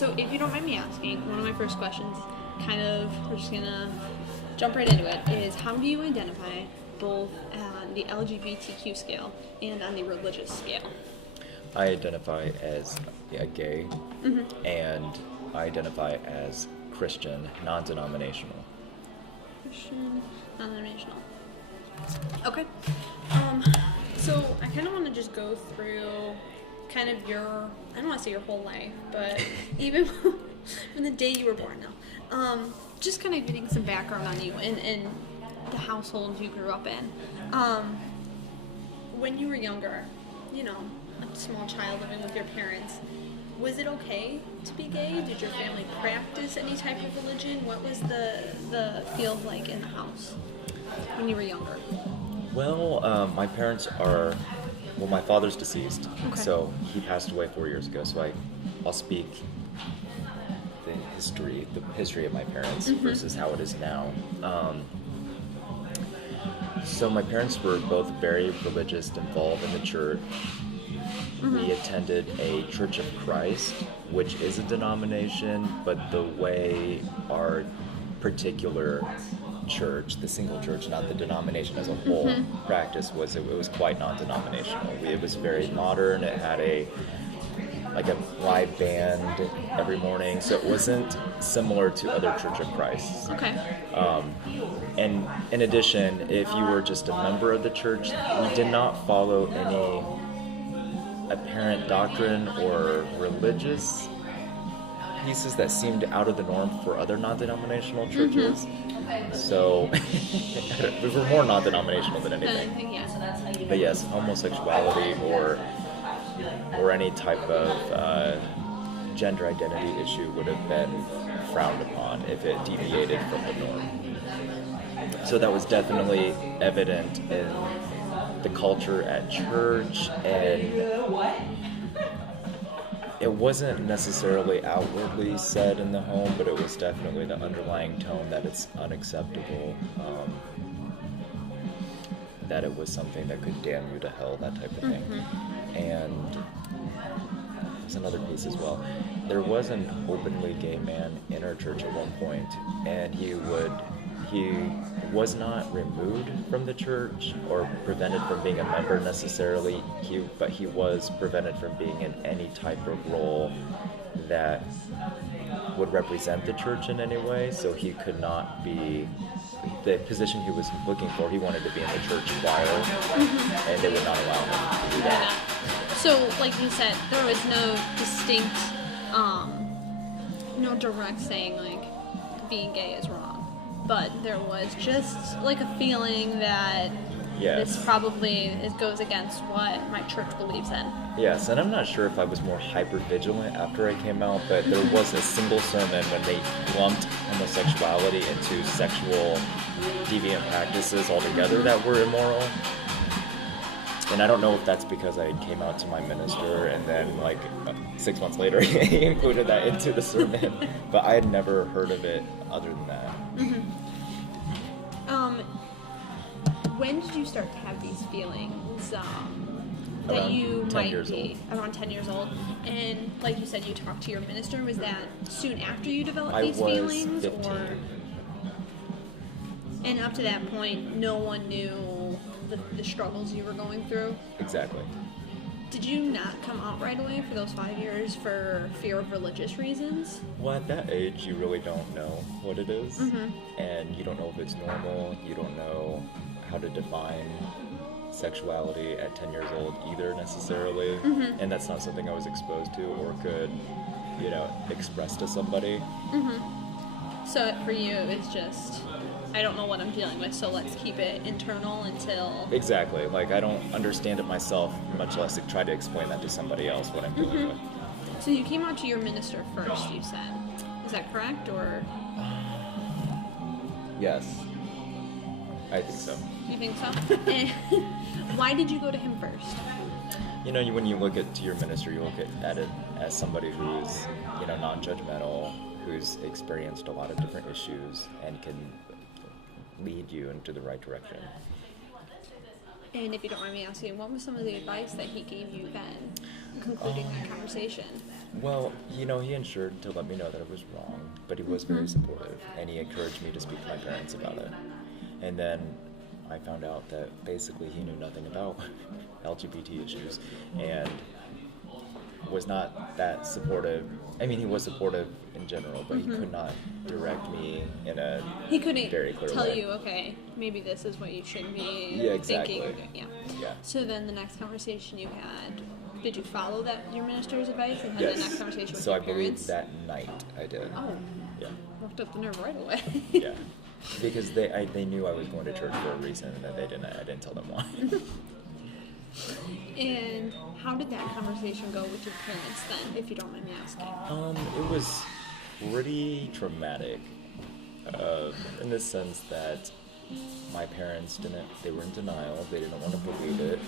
So if you don't mind me asking, one of my first questions, we're just gonna jump right into it, is how do you identify both on the LGBTQ scale and on the religious scale? I identify as gay, and I identify as Christian, non-denominational. Christian, non-denominational. Okay. So I kind of want to just go through kind of I don't want to say your whole life, but even from the day you were born now. Just kind of getting some background on you and the household you grew up in. When you were younger, a small child living with your parents, was it okay to be gay? Did your family practice any type of religion? What was the feel like in the house when you were younger? Well, my parents are, my father's deceased, Okay. so he passed away 4 years ago, so I'll speak the history of my parents versus how it is now. So my parents were both very religious, involved in the church. We attended a Church of Christ, which is a denomination, but the way our particular church, the single church, not the denomination as a whole, practice was it was quite non-denominational. It was very modern. It had a live band every morning, so it wasn't similar to other Church of Christ. Okay. And in addition, if you were just a member of the church, we did not follow any apparent doctrine or religious pieces that seemed out of the norm for other non-denominational churches. So we were more non-denominational than anything. Yeah. But yes, homosexuality or any type of gender identity issue would have been frowned upon if it deviated from the norm. So that was definitely evident in the culture at church, and it wasn't necessarily outwardly said in the home, but it was definitely the underlying tone that it's unacceptable, that it was something that could damn you to hell, that type of thing. And there's another piece as well. There was an openly gay man in our church at one point, and he was not removed from the church or prevented from being a member necessarily, but he was prevented from being in any type of role that would represent the church in any way, so he could not be the position he was looking for. He wanted to be in the church choir, and they would not allow him to do that. So, like you said, there was no distinct, no direct saying, like, being gay is wrong. But there was just, like, a feeling that this probably goes against what my church believes in. Yes, and I'm not sure if I was more hyper-vigilant after I came out, but there was a single sermon when they lumped homosexuality into sexual deviant practices altogether that were immoral. And I don't know if that's because I came out to my minister and then, 6 months later, he included that into the sermon. But I had never heard of it other than that. When did you start to have these feelings that Around you 10 might years be old. around 10 years old? And like you said, you talked to your minister. Was that soon after you developed I these was feelings? 15. And up to that point, no one knew the struggles you were going through? Exactly. Did you not come out right away for those 5 years for fear of religious reasons? Well, at that age, you really don't know what it is. And you don't know if it's normal. You don't know how to define sexuality at 10 years old either, necessarily. And that's not something I was exposed to or could, express to somebody. So for you, it's just, I don't know what I'm dealing with, so let's keep it internal until... Exactly. I don't understand it myself, much less try to explain that to somebody else, what I'm dealing with. So you came out to your minister first, you said. Is that correct, or...? Yes. I think so. You think so? And why did you go to him first? When you look to your minister, you look at it as somebody who's, non-judgmental, who's experienced a lot of different issues, and can lead you into the right direction. And if you don't mind me asking, what was some of the advice that he gave you then? concluding that conversation? Well, he ensured to let me know that it was wrong, but he was very supportive, and he encouraged me to speak to my parents about it. And then I found out that basically he knew nothing about LGBT issues, and was not that supportive. I mean, he was supportive in general, but he could not direct me in a He couldn't very clear tell way. you, okay, maybe this is what you should be Yeah, exactly. thinking. Yeah. Yeah. So then the next conversation you had, did you follow your minister's advice and have Yes. the next conversation with So your I parents? believe that night I did. Oh, Yeah. worked up the nerve right away. Yeah. Because they knew I was going to church for a reason, and I didn't tell them why. And how did that conversation go with your parents then, if you don't mind me asking? It was pretty traumatic, in the sense that my parents they were in denial. They didn't want to believe it.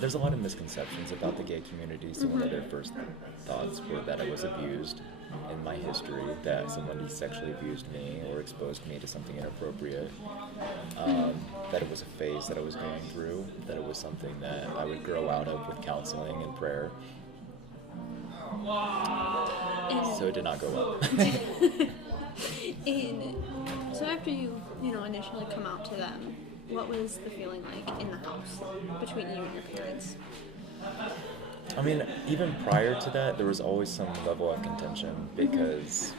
There's a lot of misconceptions about the gay community, so one of their first thoughts were that I was abused in my history, that somebody sexually abused me or exposed me to something inappropriate, that it was a phase that I was going through, that it was something that I would grow out of with counseling and prayer. So it did not go well. And so after you initially come out to them, what was the feeling like in the house between you and your parents? I mean, even prior to that, there was always some level of contention because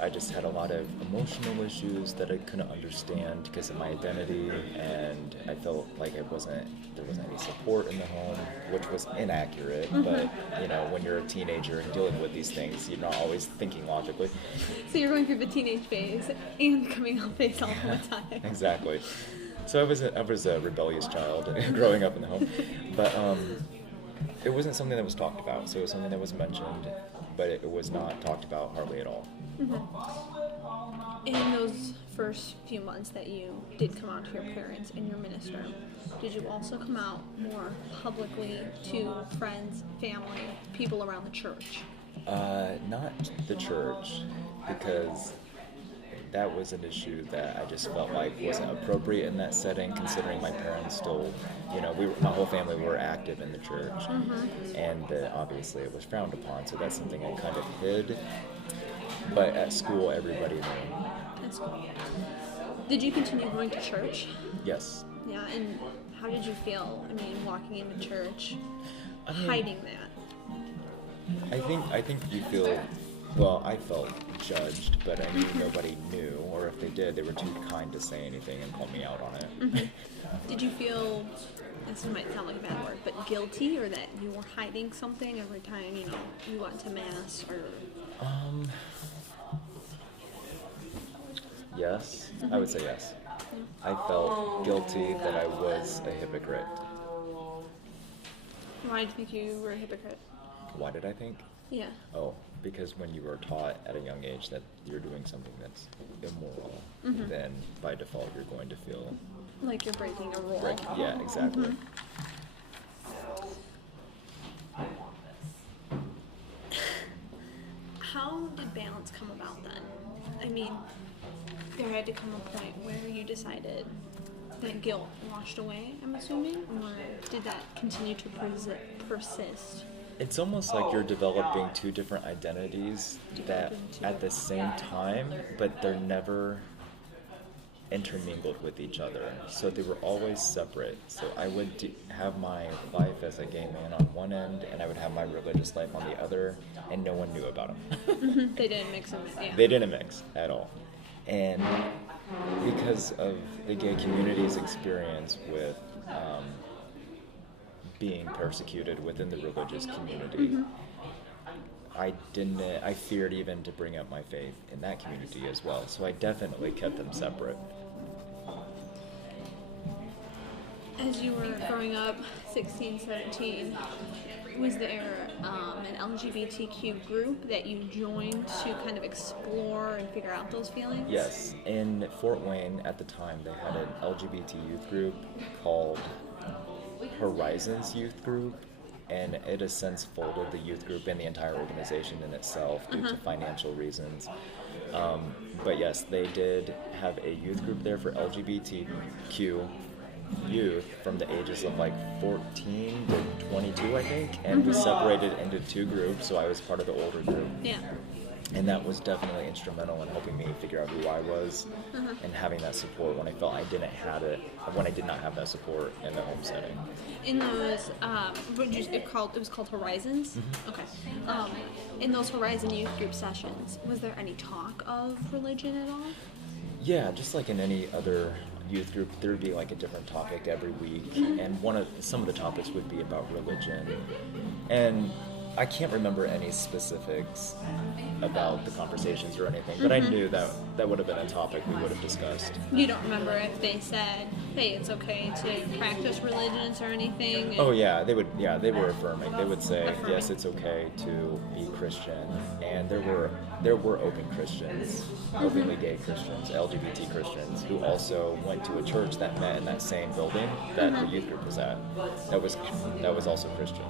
I just had a lot of emotional issues that I couldn't understand because of my identity, and I felt like there wasn't any support in the home, which was inaccurate. But when you're a teenager and dealing with these things, you're not always thinking logically. So you're going through the teenage phase and coming out phase all the time. Exactly. So I was a rebellious child growing up in the home, but it wasn't something that was talked about. So it was something that was mentioned, but it was not talked about hardly at all. In those first few months that you did come out to your parents and your minister, did you also come out more publicly to friends, family, people around the church? Not the church, because that was an issue that I just felt like wasn't appropriate in that setting, considering my parents still, my whole family were active in the church, and obviously it was frowned upon, so that's something I kind of hid. But at school, everybody knew. That's cool. Did you continue going to church? Yes. Yeah, and how did you feel? I mean, walking into church, hiding that. I think you feel. Well, I felt judged, but I knew nobody knew, or if they did, they were too kind to say anything and call me out on it. Did you feel, this might sound like a bad word, but guilty, or that you were hiding something every time, you went to mass, or? Yes, I would say yes. I felt guilty that I was a hypocrite. Why do you think you were a hypocrite? Why did I think? Yeah. Oh, because when you were taught at a young age that you're doing something that's immoral, then by default you're going to feel like you're breaking a rule. Yeah, exactly. How did balance come about then? I mean, there had to come a point where you decided that guilt washed away, I'm assuming, or did that continue to persist? It's almost like you're developing two different identities that at the same time, but they're never intermingled with each other. So they were always separate. So I would have my life as a gay man on one end, and I would have my religious life on the other, and no one knew about them. They didn't mix them, yeah. They didn't mix at all. And because of the gay community's experience with being persecuted within the religious community, I feared even to bring up my faith in that community as well. So I definitely kept them separate. As you were growing up, 16, 17, was there an LGBTQ group that you joined to kind of explore and figure out those feelings? Yes. In Fort Wayne at the time, they had an LGBT youth group called Horizons Youth Group, and it has since folded the youth group and the entire organization in itself due to financial reasons. But yes, they did have a youth group there for LGBTQ youth from the ages of like 14 to 22, I think, and we separated into two groups, so I was part of the older group. Yeah. And that was definitely instrumental in helping me figure out who I was and having that support when I felt I didn't have it, when I did not have that support in the home setting. In those, it was called Horizons? Okay. In those Horizon Youth Group sessions, was there any talk of religion at all? Yeah, just like in any other youth group, there would be like a different topic every week, and some of the topics would be about religion. And I can't remember any specifics about the conversations or anything, but I knew that would have been a topic we would have discussed. You don't remember if they said, hey, it's okay to practice religions or anything? Oh yeah, they were affirming. They would say, yes, it's okay to be Christian, and there were open Christians, openly gay Christians, LGBT Christians, who also went to a church that met in that same building that the youth group was at. That was also Christian.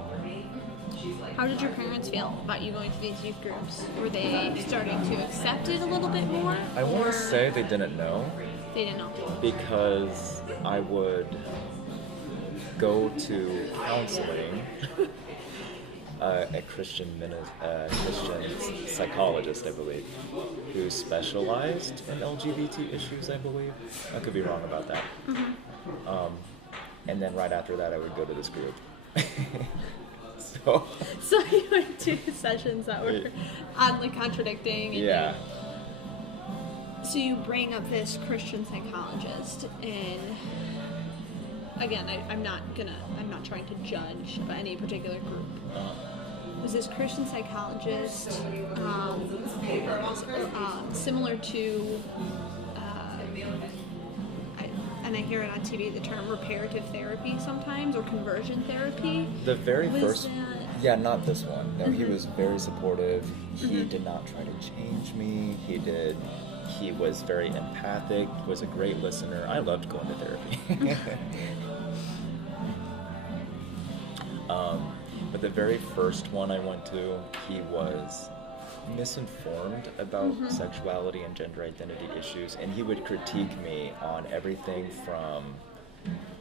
How did your parents feel about you going to these youth groups? Were they starting to accept it a little bit more? I want to say they didn't know. They didn't know. Because I would go to counseling, a Christian psychologist, I believe, who specialized in LGBT issues, I believe. I could be wrong about that. And then right after that, I would go to this group. So you went to sessions that were oddly contradicting. Yeah. So you bring up this Christian psychologist, and again, I'm not trying to judge any particular group. Was this Christian psychologist similar to? And I hear it on TV, the term reparative therapy sometimes, or conversion therapy. The very first, yeah, not this one. No, he was very supportive. He did not try to change me. He was very empathic, was a great listener. I loved going to therapy. But the very first one I went to, he was misinformed about sexuality and gender identity issues, and he would critique me on everything from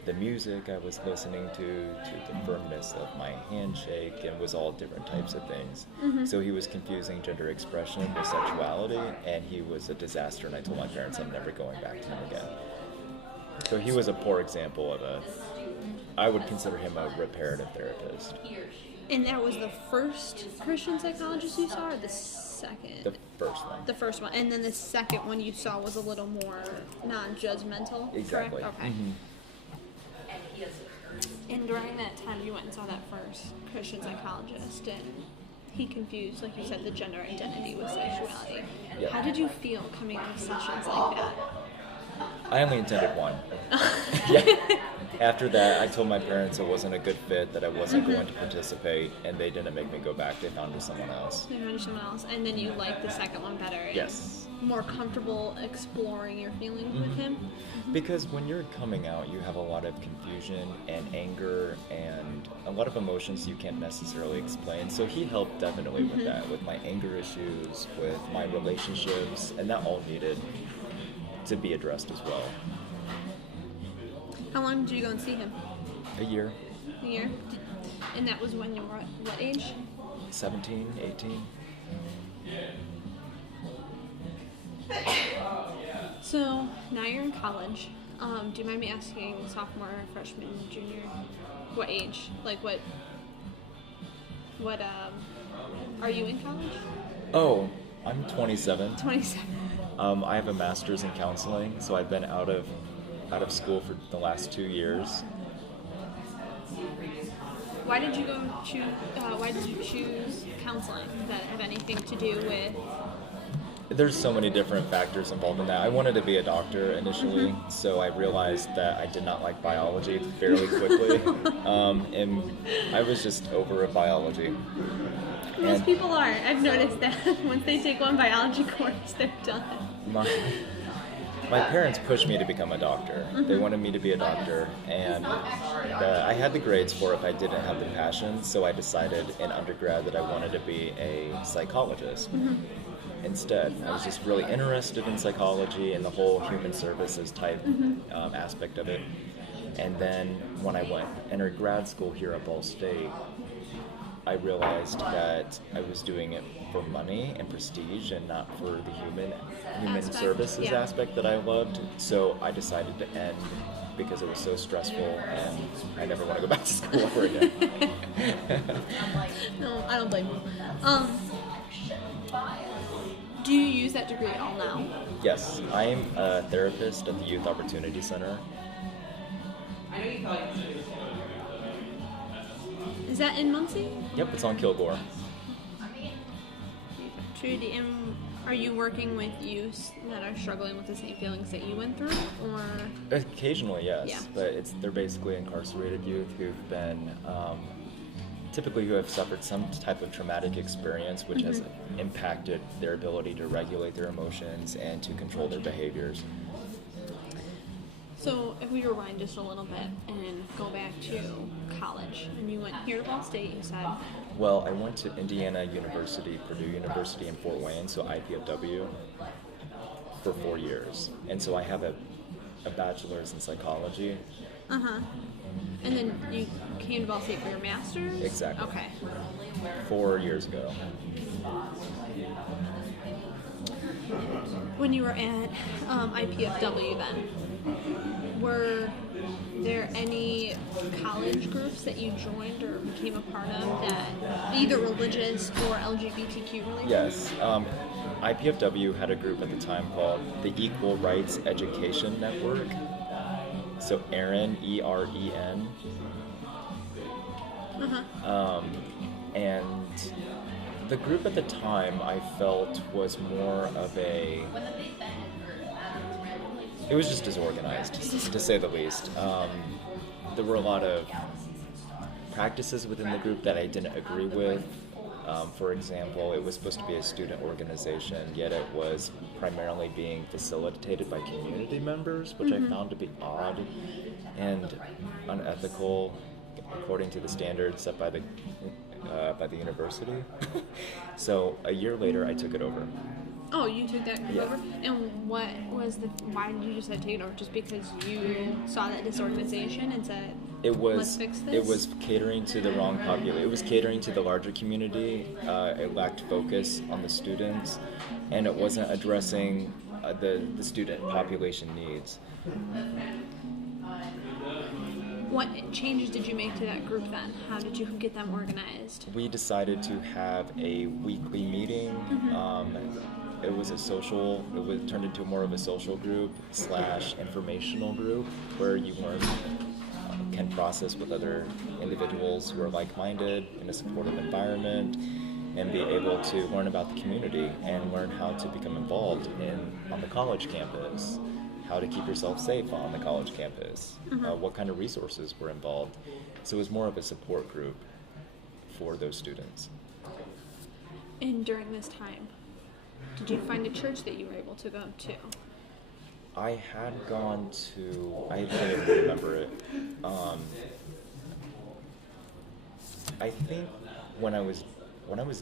the music I was listening to the firmness of my handshake, and was all different types of things. So he was confusing gender expression with sexuality, and he was a disaster, and I told my parents I'm never going back to him again. So he was a poor example of I would consider him a reparative therapist. And that was the first Christian psychologist you saw, or the second? The first one. The first one. And then the second one you saw was a little more non-judgmental? Exactly. Correct? Okay. And during that time, you went and saw that first Christian psychologist, and he confused, like you said, the gender identity with sexuality. Yep. How did you feel coming out of sessions like that? I only attended one. Yeah. After that, I told my parents it wasn't a good fit, that I wasn't going to participate, and they didn't make me go back. They found me someone else. They found you someone else, and then you liked the second one better. And yes. More comfortable exploring your feelings with him? Because when you're coming out, you have a lot of confusion and anger and a lot of emotions you can't necessarily explain. So he helped definitely with that, with my anger issues, with my relationships, and that all needed to be addressed as well. How long did you go and see him? A year. A year? And that was when you were what age? 17, 18. So now you're in college. Do you mind me asking, sophomore, freshman, junior, what age? Like what are you in college? Oh, I'm 27. 27. I have a master's in counseling, so I've been out of school for the last 2 years. Why did you choose counseling? Does that have anything to do with? There's so many different factors involved in that. I wanted to be a doctor initially, so I realized that I did not like biology fairly quickly, and I was just over biology. Most people are. I've noticed that once they take one biology course, they're done. My parents pushed me to become a doctor. They wanted me to be a doctor, and I had the grades for it, but I didn't have the passion, so I decided in undergrad that I wanted to be a psychologist. Instead, I was just really interested in psychology and the whole human services type aspect of it. And then when I entered grad school here at Ball State, I realized that I was doing it for money and prestige and not for the human services aspect that I loved. So I decided to end because it was so stressful and I never want to go back to school ever again. No, I don't blame you. Do you use that degree at all now? Yes, I'm a therapist at the Youth Opportunity Center. Is that in Muncie? Yep, it's on Kilgore. Trudy, and are you working with youth that are struggling with the same feelings that you went through, or? Occasionally, yes, Yeah. but they're basically incarcerated youth who've been typically who have suffered some type of traumatic experience which has impacted their ability to regulate their emotions and to control their behaviors. So if we rewind just a little bit and go back to college, and you went here to Ball State, you said? Well, I went to Indiana University, Purdue University in Fort Wayne, so IPFW, for 4 years. And so I have a bachelor's in psychology. Uh-huh. And then you came to Ball State for your master's? Exactly. Okay. 4 years ago. When you were at IPFW then, were there any college groups that you joined or became a part of that either religious or LGBTQ related? Yes. IPFW had a group at the time called the Equal Rights Education Network. So EREN, E-R-E-N. Uh-huh. And the group at the time I felt was more of it was just disorganized, to say the least. There were a lot of practices within the group that I didn't agree with. For example, it was supposed to be a student organization, yet it was primarily being facilitated by community members, which I found to be odd and unethical according to the standards set by the university. So a year later, I took it over. Oh, you took that group over? And why did you decide to take it over? Just because you saw that disorganization and said, let's fix this? It was catering to the wrong population. It was catering to the larger community. It lacked focus on the students, and it wasn't addressing the student population needs. What changes did you make to that group then? How did you get them organized? We decided to have a weekly meeting. It turned into more of a social group / informational group where you can process with other individuals who are like-minded in a supportive environment and be able to learn about the community and learn how to become involved on the college campus, how to keep yourself safe on the college campus, what kind of resources were involved. So it was more of a support group for those students. And during this time, did you find a church that you were able to go to? I had gone to, I don't even remember it. I think when I was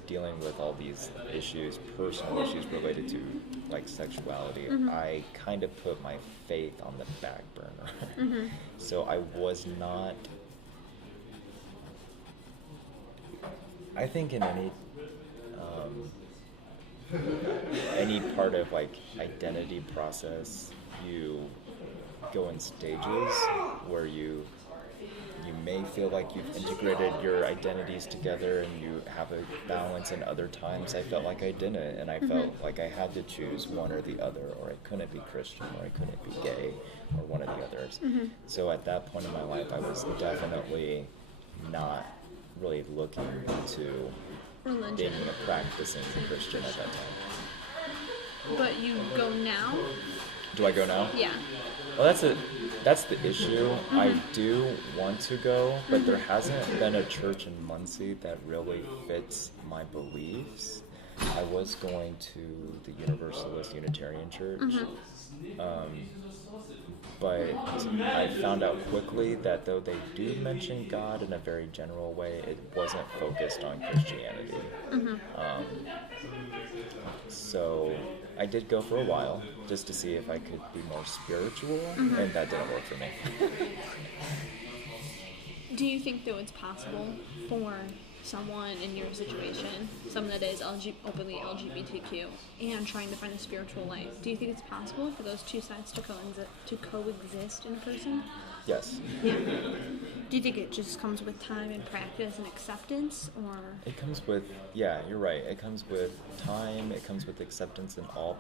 dealing with all these issues, personal issues related to like sexuality, I kind of put my faith on the back burner. So I was not, I think in any part of like identity process, you go in stages where you may feel like you've integrated your identities together and you have a balance, and other times I felt like I didn't, and I felt like I had to choose one or the other, or I couldn't be Christian, or I couldn't be gay, or one of the others. So at that point in my life, I was definitely not really looking into Religion. being a practicing Christian at that time. But you go now? Do I go now? Yeah. Well, that's the issue. I do want to go, but there hasn't been a church in Muncie that really fits my beliefs. I was going to the Universalist Unitarian Church, But I found out quickly that though they do mention God in a very general way, it wasn't focused on Christianity. Um, so I did go for a while just to see if I could be more spiritual, and that didn't work for me. Do you think, though, it's possible for someone in your situation, someone that is openly LGBTQ, and trying to find a spiritual life, do you think it's possible for those two sides to coexist in a person? Yes. Yeah. Do you think it just comes with time and practice and acceptance, or? It comes with, yeah, you're right. It comes with time, it comes with acceptance in all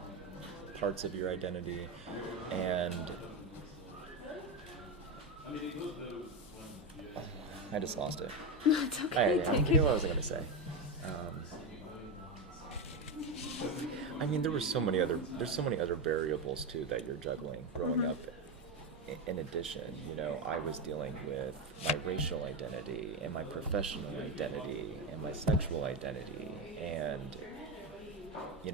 parts of your identity, and I just lost it. It's okay. I forget what I was going to say. I mean, there's so many other variables too that you're juggling growing up. In addition, I was dealing with my racial identity and my professional identity and my sexual identity, and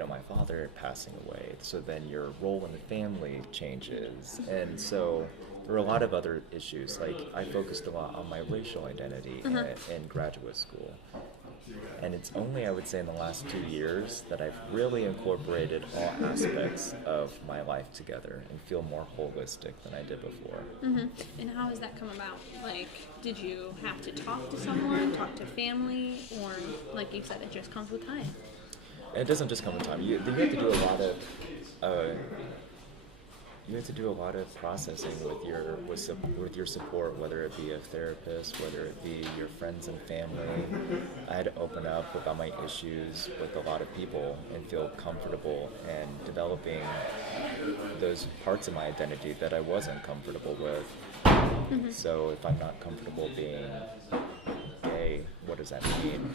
my father passing away. So then your role in the family changes, and so there were a lot of other issues. Like, I focused a lot on my racial identity in graduate school. And it's only, I would say, in the last 2 years that I've really incorporated all aspects of my life together and feel more holistic than I did before. And how has that come about? Like, did you have to talk to someone, talk to family, or, like you said, it just comes with time? It doesn't just come with time. You have to do a lot of processing with your support, whether it be a therapist, whether it be your friends and family. I had to open up about my issues with a lot of people and feel comfortable and developing those parts of my identity that I wasn't comfortable with. So if I'm not comfortable being gay, what does that mean?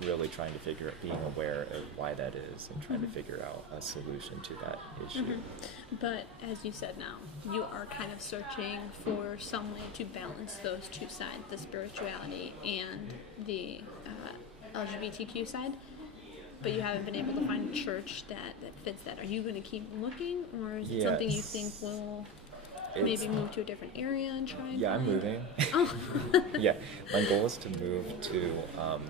Really trying to being aware of why that is and trying to figure out a solution to that issue. But as you said now, you are kind of searching for some way to balance those two sides, the spirituality and the LGBTQ side, but you haven't been able to find a church that fits that. Are you going to keep looking, or is it something you think will maybe move to a different area and try? I'm moving. Oh. Yeah, my goal is to move to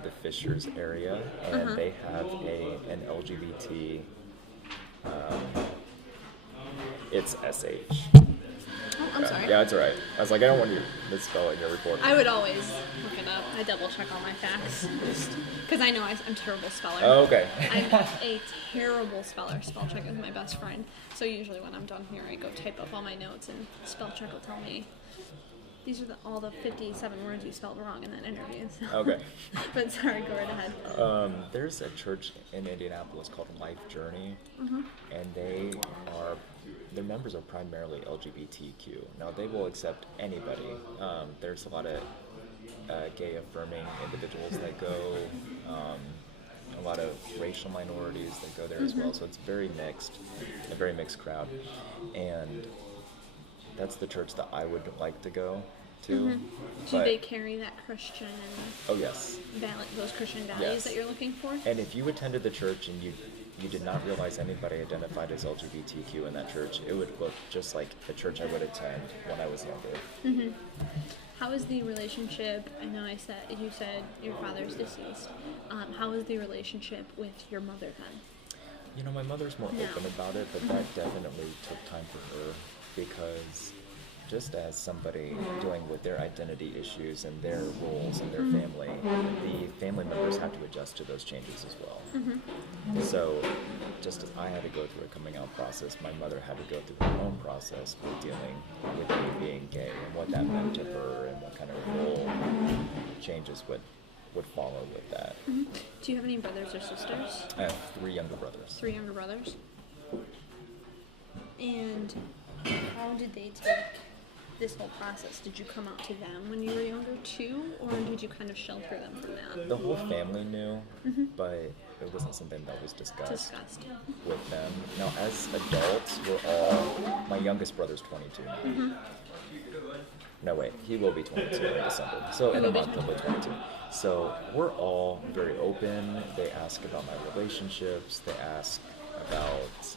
the Fishers area, and they have an LGBT. It's SH. Oh, I'm sorry. Yeah, it's all right. I was like, I don't want you to misspell it in your report. I would always look it up. I double check all my facts, because I know I'm a terrible speller. Oh, okay. I'm a terrible speller. Spell check is my best friend. So usually when I'm done here, I go type up all my notes, and spell check will tell me these are all the 57 words you spelled wrong in that interview. So. Okay. But sorry, go right ahead. There's a church in Indianapolis called Life Journey, and their members are primarily LGBTQ. Now, they will accept anybody. There's a lot of gay affirming individuals that go, a lot of racial minorities that go there as well. So it's a very mixed crowd. And that's the church that I would like to go to. Do they carry that Christian? Oh, yes. Those Christian values that you're looking for? And if you attended the church and you did not realize anybody identified as LGBTQ in that church, it would look just like the church I would attend when I was younger. How is the relationship? I know you said your father's deceased. How is the relationship with your mother then? My mother's more open about it, but that definitely took time for her, because just as somebody dealing with their identity issues and their roles in their family, the family members have to adjust to those changes as well. So just as I had to go through a coming out process, my mother had to go through her own process with dealing with me being gay and what that meant to her and what kind of role changes would follow with that. Do you have any brothers or sisters? I have 3 younger brothers. 3 younger brothers? And how did they take this whole process? Did you come out to them when you were younger too, or did you kind of shelter them from that? The whole family knew, but it wasn't something that was discussed with them. Now, as adults, my youngest brother's 22 now. No, wait, he will be 22 in December. So in a month, he'll be 22. So we're all very open. They ask about my relationships. They ask about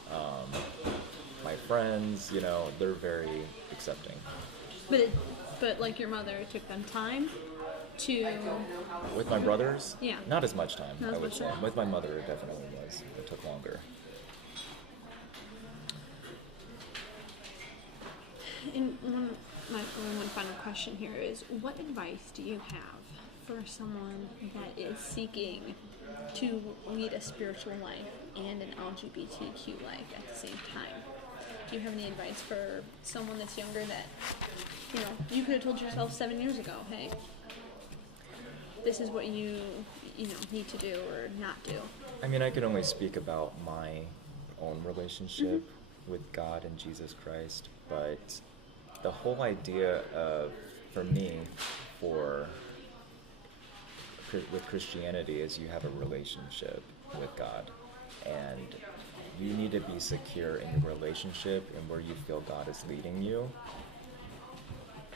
my friends, they're very accepting. But like your mother, it took them time to. With my brothers, Yeah. not as much time, Not as I would much say. time. With my mother, it definitely was. It took longer. And one final question here is, what advice do you have for someone that is seeking to lead a spiritual life and an LGBTQ life at the same time? Do you have any advice for someone that's younger that, you could have told yourself 7 years ago, hey, this is what you need to do or not do? I mean, I could only speak about my own relationship with God and Jesus Christ, but the whole idea of, for me, with Christianity is you have a relationship with God, and you need to be secure in your relationship and where you feel God is leading you,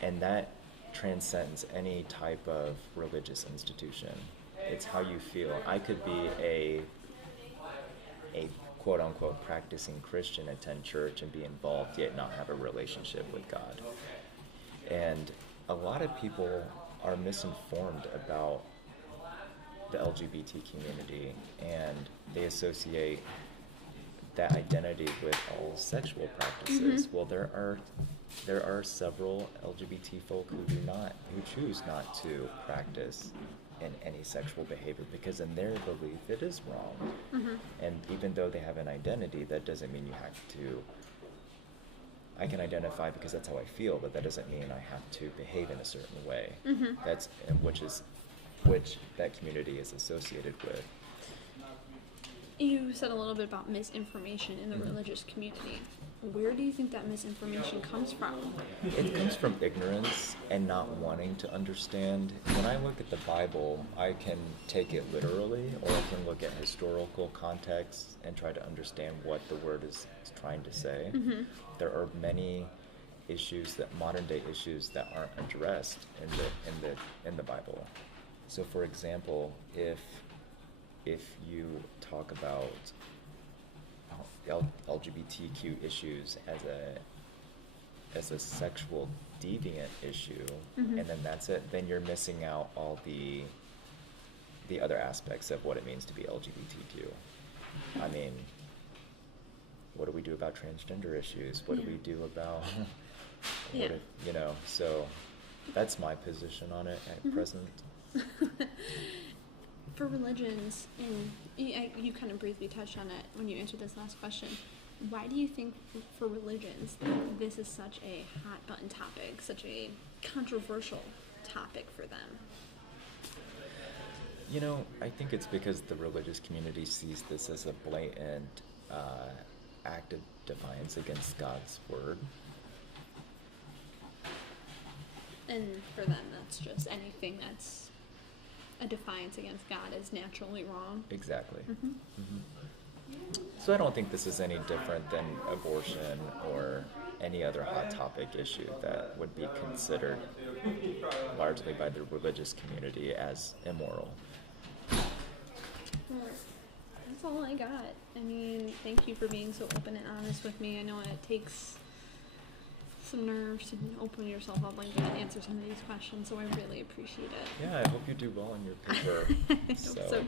and that transcends any type of religious institution. It's how you feel. I could be a quote-unquote practicing Christian, attend church and be involved, yet not have a relationship with God. And a lot of people are misinformed about the LGBT community, and they associate that identity with all sexual practices. Well, there are several LGBT folk who choose not to practice in any sexual behavior because in their belief it is wrong. And even though they have an identity, that doesn't mean you have to. I can identify because that's how I feel, but that doesn't mean I have to behave in a certain way. That's which that community is associated with. You said a little bit about misinformation in the religious community. Where do you think that misinformation comes from? It comes from ignorance and not wanting to understand. When I look at the Bible, I can take it literally, or I can look at historical context and try to understand what the word is trying to say. There are many modern day issues that aren't addressed in the Bible. So, for example, if you talk about LGBTQ issues as a sexual deviant issue, and then that's it, then you're missing out all the other aspects of what it means to be LGBTQ. I mean, what do we do about transgender issues? What do we do about so that's my position on it at present. For religions, and you kind of briefly touched on it when you answered this last question, why do you think for religions this is such a hot button topic, such a controversial topic for them? I think it's because the religious community sees this as a blatant act of defiance against God's word. And for them, that's just anything that's a defiance against God is naturally wrong. Exactly. So I don't think this is any different than abortion or any other hot topic issue that would be considered largely by the religious community as immoral. Well, that's all I got. I mean, thank you for being so open and honest with me. I know it takes some nerves to open yourself up like that and answer some of these questions, so I really appreciate it. Yeah, I hope you do well in your paper. I hope so.